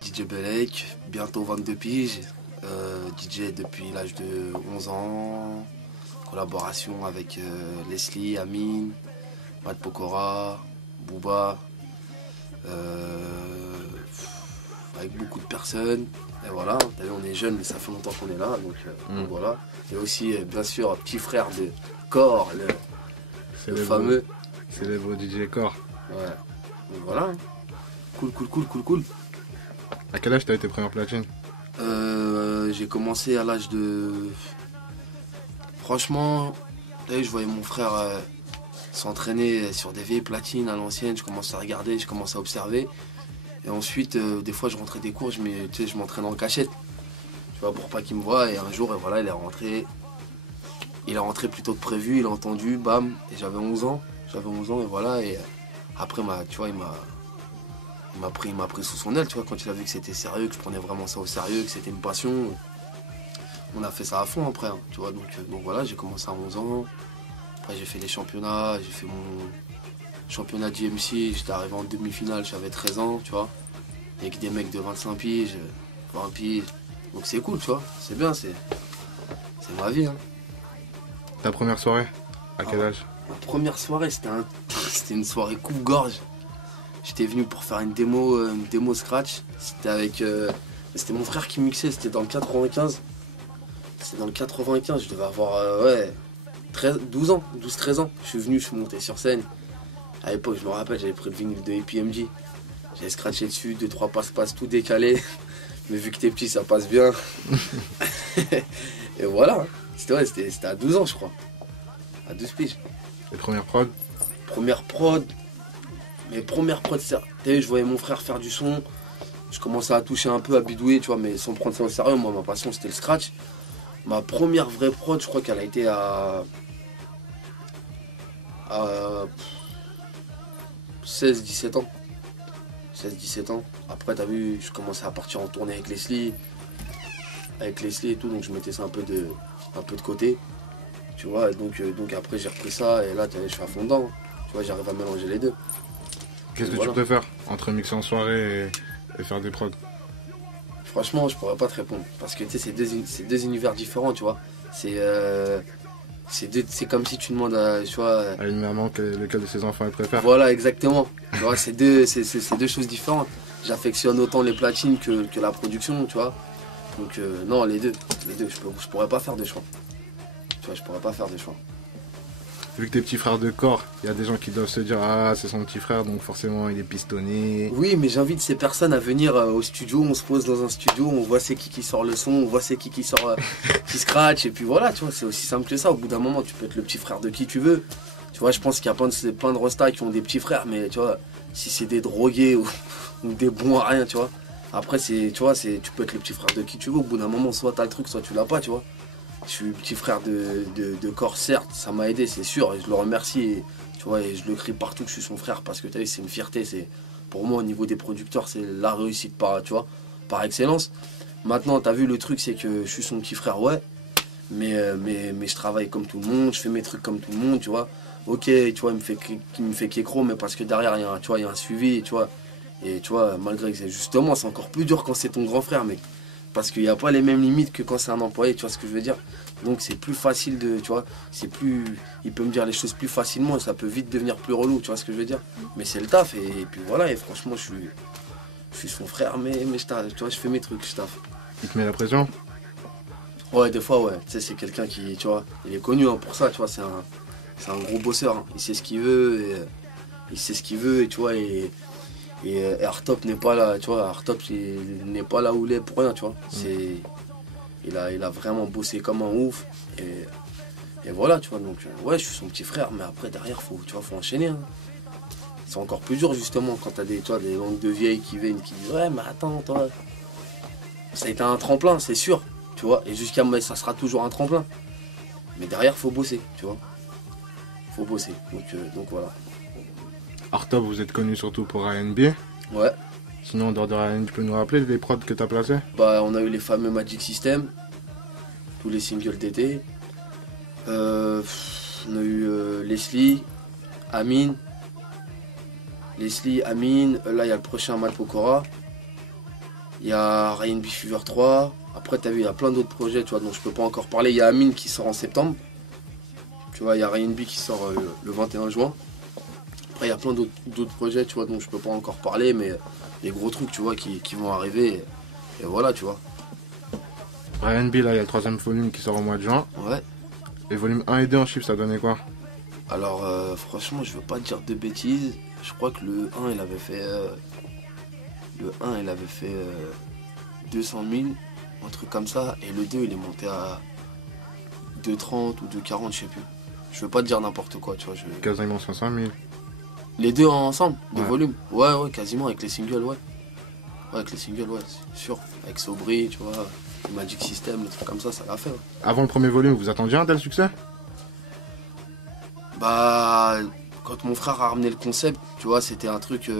DJ Belek, bientôt 22 piges, DJ depuis l'âge de 11 ans, collaboration avec Leslie, Amine, Matt Pokora, Booba, avec beaucoup de personnes. Et voilà, on est jeunes mais ça fait longtemps qu'on est là, donc voilà. Et aussi bien sûr petit frère de Core, le fameux. Célèbre DJ Core. Ouais, donc voilà. Cool. À quel âge t'as eu tes premières platines? J'ai commencé à l'âge de... Franchement, je voyais mon frère s'entraîner sur des vieilles platines à l'ancienne, je commençais à regarder, je commençais à observer. Et ensuite, des fois, je rentrais des cours, je m'entraînais en cachette. Tu vois, pour pas qu'il me voie. Et un jour, voilà, il est rentré. Il est rentré plus tôt que prévu, il a entendu, bam. Et j'avais 11 ans. Et voilà. Et après, tu vois, il m'a pris sous son aile, tu vois, quand il a vu que c'était sérieux, que je prenais vraiment ça au sérieux, que c'était une passion. On a fait ça à fond après, hein, tu vois. Donc voilà, j'ai commencé à 11 ans. Après, j'ai fait les championnats, j'ai fait mon championnat d'IMC, j'étais arrivé en demi-finale, j'avais 13 ans, tu vois, avec des mecs de 25 piges, 20 piges, donc c'est cool, tu vois, c'est bien, c'est ma vie. Hein. Ta première soirée, à quel âge? Ma première soirée, c'était une soirée coupe-gorge. J'étais venu pour faire une démo scratch, c'était mon frère qui mixait, c'était dans le 95. C'était dans le 95, je devais avoir 12-13 ans. Je suis monté sur scène. À l'époque, je me rappelle, j'avais pris le vinyle de EPMD. J'avais scratché dessus, 2-3 passe-passe, tout décalé. Mais vu que t'es petit, ça passe bien. Et voilà. C'était à 12 ans, je crois. À 12 piges. Les premières prods? Mes premières prods, je voyais mon frère faire du son. Je commençais à toucher un peu, à bidouiller, tu vois, mais sans prendre ça au sérieux. Moi, ma passion, c'était le scratch. Ma première vraie prod, je crois qu'elle a été à 16-17 ans. 16-17 ans. Après, t'as vu, je commençais à partir en tournée avec Leslie et tout, donc je mettais ça un peu de côté. Tu vois, et donc après, j'ai repris ça, et là, je suis à fond dedans. Tu vois, j'arrive à mélanger les deux. Qu'est-ce que tu préfères entre mixer en soirée et faire des prods? Franchement, je pourrais pas te répondre. Parce que tu sais, c'est deux univers différents, tu vois. C'est comme si tu demandes à une maman lequel de ses enfants elle préfère. Voilà, exactement. Tu vois, c'est deux choses différentes. J'affectionne autant les platines que la production, tu vois. Donc non, les deux. Je pourrais pas faire de choix. Tu vois, je pourrais pas faire de choix. Vu que t'es petit frère de Core, il y a des gens qui doivent se dire ah c'est son petit frère donc forcément il est pistonné. Oui, mais j'invite ces personnes à venir au studio, on se pose dans un studio, on voit c'est qui sort le son, on voit c'est qui sort qui scratch et puis voilà, tu vois, c'est aussi simple que ça. Au bout d'un moment, tu peux être le petit frère de qui tu veux. Tu vois, je pense qu'il y a plein de rostas qui ont des petits frères, mais tu vois, si c'est des drogués ou des bons à rien, tu vois. Après tu peux être le petit frère de qui tu veux. Au bout d'un moment, soit t'as le truc, soit tu l'as pas, tu vois. Je suis petit frère de Core, certes, ça m'a aidé, c'est sûr, et je le remercie, et, tu vois, et je le crie partout que je suis son frère, parce que tu vois, c'est une fierté, pour moi, au niveau des producteurs, c'est la réussite par excellence. Maintenant, tu as vu, le truc, c'est que je suis son petit frère, ouais, mais je travaille comme tout le monde, je fais mes trucs comme tout le monde, tu vois. Ok, tu vois, il me fait qu'écro, mais parce que derrière, il y a un suivi, tu vois. Et tu vois, malgré que c'est encore plus dur quand c'est ton grand frère, mec. Parce qu'il n'y a pas les mêmes limites que quand c'est un employé, tu vois ce que je veux dire. Donc c'est plus facile tu vois, il peut me dire les choses plus facilement et ça peut vite devenir plus relou, tu vois ce que je veux dire. Mais c'est le taf et puis voilà, et franchement je suis son frère, mais tu vois, je fais mes trucs, je taffe. Il te met la pression? Ouais, des fois, ouais, tu sais, c'est quelqu'un qui, tu vois, il est connu hein, pour ça, tu vois, c'est un gros bosseur, hein. Il sait ce qu'il veut, et tu vois, et Airtop n'est pas là, tu vois, Airtop n'est pas là où il est pour rien, tu vois. Il a vraiment bossé comme un ouf. Et voilà, tu vois, donc ouais, je suis son petit frère, mais après derrière, faut enchaîner. Hein. C'est encore plus dur justement quand t'as des langues de vieilles qui viennent, qui disent ouais mais attends, toi. Ça a été un tremplin, c'est sûr, tu vois, et ça sera toujours un tremplin. Mais derrière, faut bosser, tu vois. Faut bosser. Donc voilà. Airtop, vous êtes connu surtout pour R&B. Ouais. Sinon, en dehors de R&B, tu peux nous rappeler les prods que tu as placés? Bah, on a eu les fameux Magic System, tous les singles d'été. On a eu Leslie, Amine, Leslie, Amine, là il y a le prochain Matt Pokora. Il y a Ryan B Fever 3. Après, t'as vu, il y a plein d'autres projets, tu vois, dont je peux pas encore parler. Il y a Amine qui sort en septembre. Tu vois, il y a Ryan B qui sort le 21 juin. Après, il y a plein d'autres projets, tu vois, dont je peux pas encore parler, mais les gros trucs, tu vois, qui vont arriver. Et voilà, tu vois. Ryan B, là, il y a le 3ème volume qui sort au mois de juin. Ouais. Et volume 1 et 2 en chiffres, ça donnait quoi? Alors, franchement, je veux pas te dire de bêtises. Je crois que le 1, il avait fait. Le 1, il avait fait 200 000, un truc comme ça. Et le 2, il est monté à 2,30 ou 2,40, je sais plus. Je veux pas te dire n'importe quoi, tu vois. Quasiment 500 000. Les deux ensemble, de Ouais. volume. Ouais, quasiment, avec les singles, ouais. Ouais, avec les singles, ouais, c'est sûr. Avec Sobri, tu vois, Magic System, des trucs comme ça l'a fait. Ouais. Avant le premier volume, vous attendiez un tel succès? Bah, quand mon frère a ramené le concept, tu vois, c'était un truc.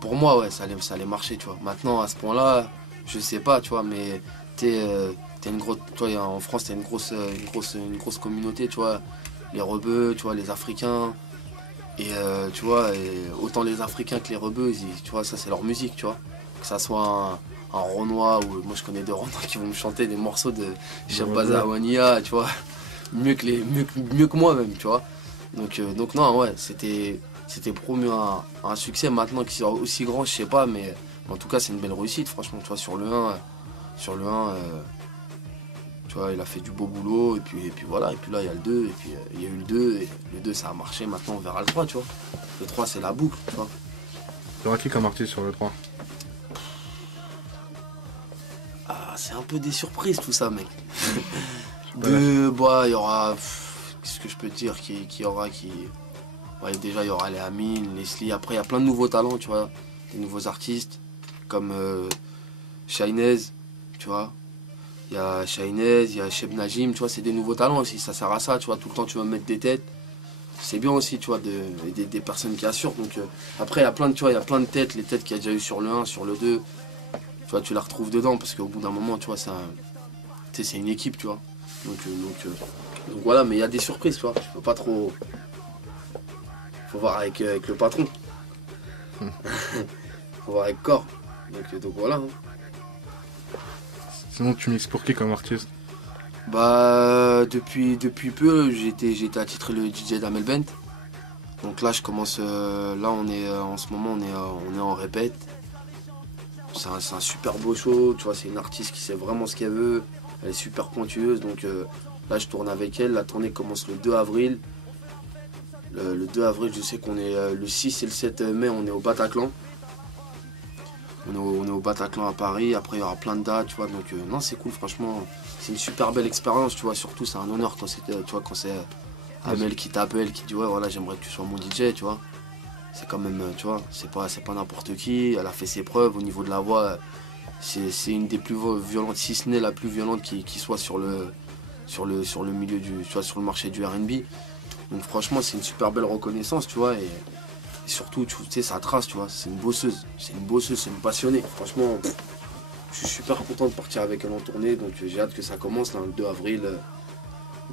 Pour moi, ouais, ça allait marcher, tu vois. Maintenant, à ce point-là, je sais pas, tu vois, mais t'es une grosse. Toi, en France, t'as une grosse communauté, tu vois. Les rebeux, tu vois, les Africains. Et tu vois, et autant les Africains que les rebeux, tu vois, ça c'est leur musique, tu vois. Que ça soit un Renoir, ou moi je connais des Renois qui vont me chanter des morceaux de Shabaza Awania, tu vois. Mieux que moi même, tu vois. Donc non, ouais, c'était promu un succès. Maintenant qu'il soit aussi grand, je sais pas, mais en tout cas c'est une belle réussite, franchement, tu vois, sur le 1, tu vois, il a fait du beau boulot, et puis voilà, et puis là il y a le 2, et puis il y a eu le 2, et le 2 ça a marché, maintenant on verra le 3, tu vois. Le 3 c'est la boucle, tu vois. Il y aura qui comme artiste sur le 3? Ah, c'est un peu des surprises tout ça, mec. Voilà. Il y aura, qu'est-ce que je peux te dire, ouais, déjà il y aura les Amine, Leslie, après il y a plein de nouveaux talents, tu vois, des nouveaux artistes, comme Shinez, tu vois. Il y a Shinez, il y a Cheb Najim, tu vois, c'est des nouveaux talents aussi, ça sert à ça, tu vois, tout le temps tu vas mettre des têtes. C'est bien aussi, tu vois, des personnes qui assurent. Donc après, il y a plein de têtes, les têtes qu'il y a déjà eu sur le 1, sur le 2. Tu vois, tu la retrouves dedans parce qu'au bout d'un moment, tu vois, c'est une équipe, tu vois. Donc voilà, mais il y a des surprises, tu vois. Je peux pas trop. Faut voir avec le patron. Faut voir avec Core. Donc voilà. Hein. Sinon, tu mixes pour qui comme artiste? Bah, depuis peu, j'ai été attitré le DJ d'Amel Bent. Donc là, je commence. Là, en ce moment, on est en répète. C'est un super beau show, tu vois, c'est une artiste qui sait vraiment ce qu'elle veut. Elle est super pointueuse, donc là, je tourne avec elle. La tournée commence le 2 avril. Le 2 avril, je sais qu'on est le 6 et le 7 mai, on est au Bataclan. On est au Bataclan à Paris. Après, il y aura plein de dates, tu vois. Donc, non, c'est cool, franchement. C'est une super belle expérience, tu vois. Surtout, c'est un honneur quand c'est Amel qui t'appelle, qui dit ouais, voilà, j'aimerais que tu sois mon DJ, tu vois. C'est quand même, tu vois, c'est pas n'importe qui. Elle a fait ses preuves au niveau de la voix. C'est une des plus violentes, si ce n'est la plus violente qui soit sur le milieu tu vois, sur le marché du R&B. Donc franchement, c'est une super belle reconnaissance, tu vois. Et surtout, tu sais, ça trace, tu vois. C'est une bosseuse, c'est une passionnée. Franchement, je suis super content de partir avec elle en tournée. Donc j'ai hâte que ça commence, là, le 2 avril.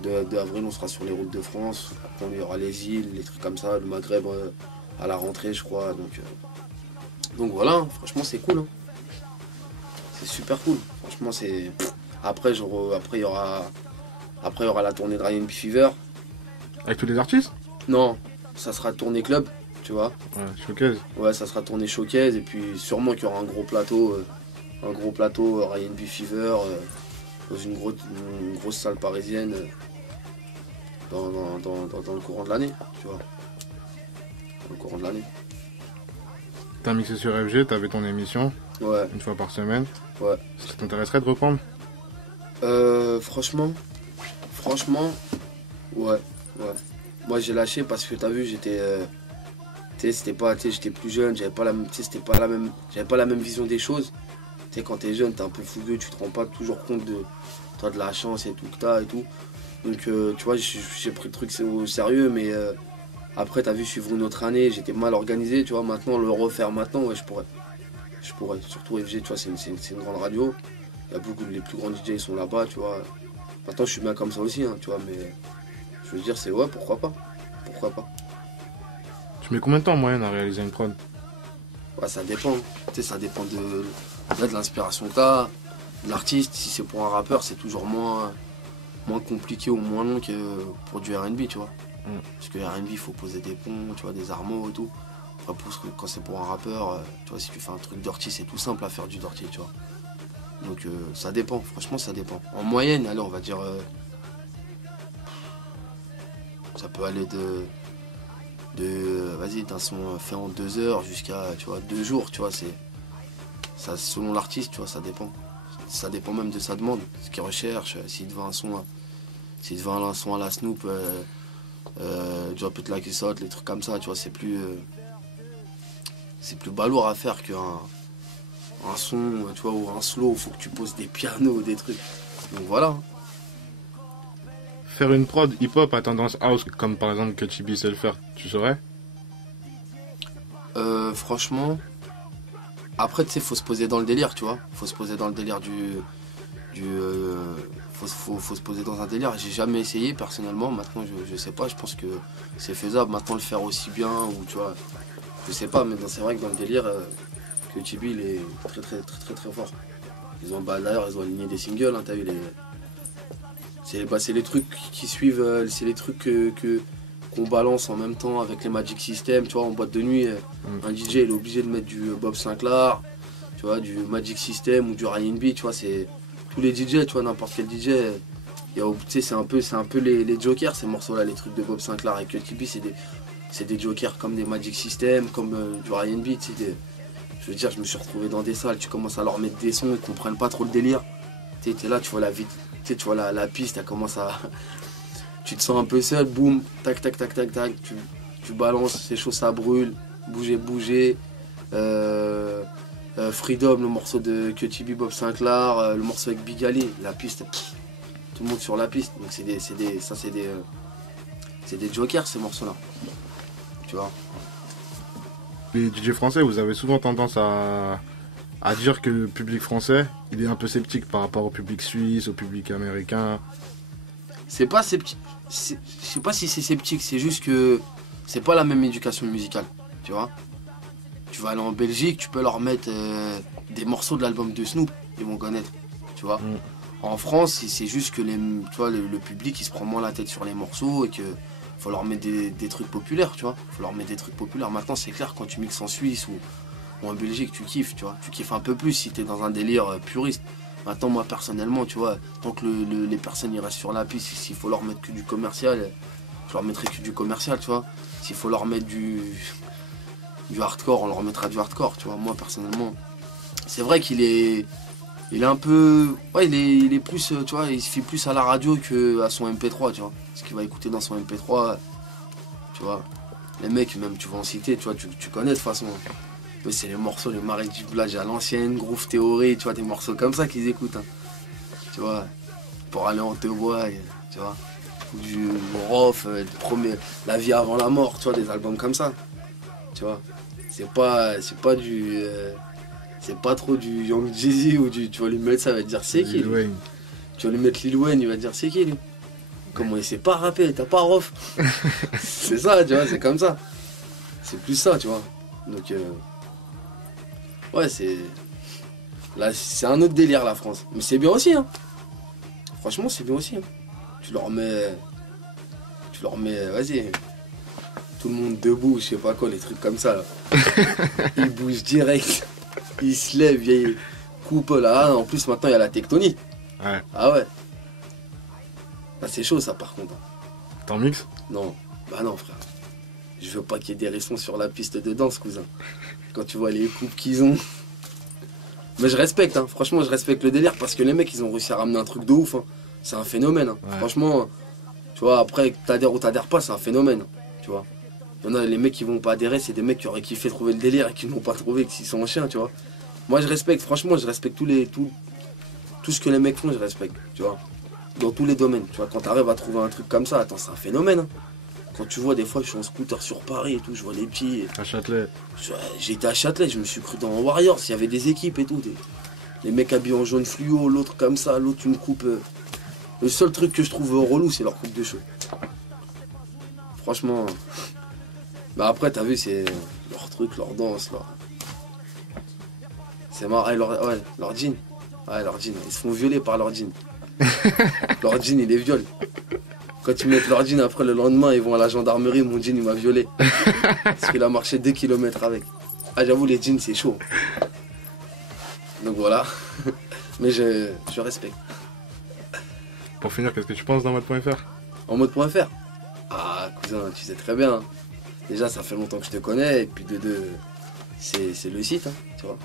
2 avril, on sera sur les routes de France. Après, il y aura les îles, les trucs comme ça, le Maghreb à la rentrée, je crois. Donc voilà, hein, franchement, c'est cool. Hein. C'est super cool. Franchement, c'est. Après, il y aura la tournée de Ryan B Fever. Avec tous les artistes? Non, ça sera tournée club, tu vois. Ouais, showcase. Ouais, ça sera tournée showcase. Et puis sûrement qu'il y aura un gros plateau Ryan B Fever dans une grosse salle parisienne dans le courant de l'année, tu vois. Dans le courant de l'année. T'as mixé sur FG, t'avais ton émission Ouais, une fois par semaine. ouais. Ça t'intéresserait de reprendre? Franchement, ouais. Moi j'ai lâché parce que t'as vu, j'étais j'étais plus jeune, j'avais pas la même vision des choses. Tu sais, quand t'es jeune, t'es un peu fougueux, tu te rends pas toujours compte de la chance et tout que t'as et tout. Donc tu vois, j'ai pris le truc au sérieux, mais après t'as vu, suivre une autre année, j'étais mal organisé, tu vois. Maintenant le refaire maintenant, ouais, je pourrais. Surtout FG, tu vois, c'est une grande radio. Il y a les plus grands DJ sont là-bas, tu vois. Maintenant je suis bien comme ça aussi, hein, tu vois, mais je veux dire, c'est ouais, pourquoi pas. Pourquoi pas? Tu mets combien de temps en moyenne à réaliser une prod? Ouais, ça dépend. Tu sais, ça dépend de l'inspiration que t'as, de l'artiste. Si c'est pour un rappeur, c'est toujours moins compliqué ou moins long que pour du R&B, tu vois. Parce que R&B, il faut poser des ponts, tu vois, des armeaux et tout. Enfin, quand c'est pour un rappeur, tu vois, si tu fais un truc dirty, c'est tout simple à faire du dirty, tu vois. Donc ça dépend, franchement ça dépend. En moyenne, allez, on va dire, ça peut aller d'un son fait en 2 heures jusqu'à, tu vois, 2 jours, tu vois, ça, selon l'artiste, tu vois, ça dépend. Ça dépend même de sa demande, ce qu'il recherche, s'il te veut un son à la Snoop, Drop It Like It's Hot, les trucs comme ça, tu vois, c'est plus balourd à faire qu'un son, tu vois, ou un slow, il faut que tu poses des pianos, des trucs. Donc voilà. Faire une prod hip-hop à tendance house, comme par exemple que Chibi sait le faire, tu saurais? Franchement, après, tu sais, faut se poser dans le délire, tu vois. Faut se poser dans le délire faut se poser dans un délire. J'ai jamais essayé personnellement. Maintenant, je sais pas. Je pense que c'est faisable. Maintenant, le faire aussi bien, ou tu vois, je sais pas. Mais c'est vrai que dans le délire, que Chibi, il est très très très très très fort. D'ailleurs, ils ont aligné des singles. Hein, t'as vu c'est les trucs qui suivent. C'est les trucs qu'on balance en même temps avec les Magic System. Tu vois, en boîte de nuit, un DJ il est obligé de mettre du Bob Sinclair, tu vois, du Magic System ou du R&B. Tu vois, c'est tous les DJ, tu vois, n'importe quel DJ, c'est un peu les jokers, ces morceaux-là, les trucs de Bob Sinclair et que Tibi, c'est des jokers comme des Magic System, comme du R&B, je veux dire, je me suis retrouvé dans des salles, tu commences à leur mettre des sons, ils comprennent pas trop le délire. Tu es là, tu vois tu vois la piste, elle commence à... tu te sens un peu seul, boum, tac, tac, tac, tac, tac, tu balances, c'est chaud, ça brûle, bouger. Freedom, le morceau de Tibi Bob Sinclair, le morceau avec Big Ali, la piste, tout le monde sur la piste. Donc c'est des jokers ces morceaux-là. Tu vois. Les DJ français, vous avez souvent tendance à dire que le public français, il est un peu sceptique par rapport au public suisse, au public américain. C'est pas sceptique. Je sais pas si c'est sceptique, c'est juste que c'est pas la même éducation musicale, tu vois. Tu vas aller en Belgique, tu peux leur mettre des morceaux de l'album de Snoop, ils vont connaître, tu vois. En France, c'est juste que tu vois, le public il se prend moins la tête sur les morceaux et que faut leur mettre des trucs populaires, tu vois. Faut leur mettre des trucs populaires. Maintenant, c'est clair, quand tu mixes en Suisse ou en Belgique, tu kiffes, tu vois. Tu kiffes un peu plus si t'es dans un délire puriste. Maintenant, moi, personnellement, tu vois, tant que les personnes ils restent sur la piste, s'il faut leur mettre que du commercial, je leur mettrai que du commercial, tu vois. S'il faut leur mettre du hardcore, on leur mettra du hardcore, tu vois. Moi, personnellement, c'est vrai qu'il est un peu... Ouais, il est plus, tu vois, il se fie plus à la radio qu'à son MP3, tu vois. Ce qu'il va écouter dans son MP3, tu vois. Les mecs, même, tu vas en citer, tu vois, tu connais de toute façon. Mais c'est les morceaux, les Marek Dublage à l'ancienne, Groove Theory, tu vois, des morceaux comme ça qu'ils écoutent, hein. Tu vois, pour aller en te voix, tu vois. Ou du Rof, La vie avant la mort, tu vois, des albums comme ça. Tu vois. C'est pas du... c'est pas trop du Young Jeezy ou tu vas lui mettre ça, il va te dire c'est qui lui. Tu vas lui mettre Lil Wayne, il va te dire c'est qui lui. Comment il sait pas rapper, t'as pas Rof. C'est ça, tu vois, c'est comme ça. C'est plus ça, tu vois. Donc ouais, là c'est un autre délire la France. Mais c'est bien aussi, hein. Franchement, c'est bien aussi, hein. Tu leur mets, vas-y. Tout le monde debout, je sais pas quoi, les trucs comme ça là. Ils bougent direct. Ils se lèvent, ils coupent là. En plus maintenant il y a la tectonique. Ouais. Ah ouais. Là c'est chaud ça par contre. T'en mixes? Non. Bah non frère. Je veux pas qu'il y ait des ressons sur la piste de danse, cousin. Quand tu vois les coupes qu'ils ont. Mais je respecte, hein. Franchement je respecte le délire parce que les mecs ils ont réussi à ramener un truc de ouf, hein. C'est un phénomène, hein. Ouais. Franchement, tu vois, après t'adhères ou t'adhères pas, c'est un phénomène, tu vois. Il y en a les mecs qui vont pas adhérer, c'est des mecs qui auraient kiffé trouver le délire et qui n'ont pas trouvé, qu'ils sont en chien, tu vois. Moi je respecte, franchement je respecte tout ce que les mecs font, je respecte, tu vois. Dans tous les domaines, tu vois, quand t'arrives à trouver un truc comme ça, attends, c'est un phénomène, hein. Quand tu vois des fois je suis en scooter sur Paris et tout, je vois les petits. À Châtelet. J'ai été à Châtelet, je me suis cru dans Warriors, il y avait des équipes et tout. Les mecs habillés en jaune fluo, l'autre comme ça, l'autre une coupe. Le seul truc que je trouve relou, c'est leur coupe de cheveux. Franchement. Bah après, t'as vu, c'est leur truc, leur danse, leur. C'est marrant. Leur jean. Ouais, leur jean. Ils se font violer par leur jean. Leur jean, il les viole. Quand ils mettent leur jean, après le lendemain, ils vont à la gendarmerie. Mon jean, il m'a violé. Parce qu'il a marché 2 kilomètres avec. Ah, j'avoue, les jeans, c'est chaud. Donc voilà. Mais je respecte. Pour finir, qu'est-ce que tu penses d'un mode.fr? En mode.fr. Ah, cousin, tu sais très bien. Déjà, ça fait longtemps que je te connais. Et puis de deux, c'est le site, hein, tu vois.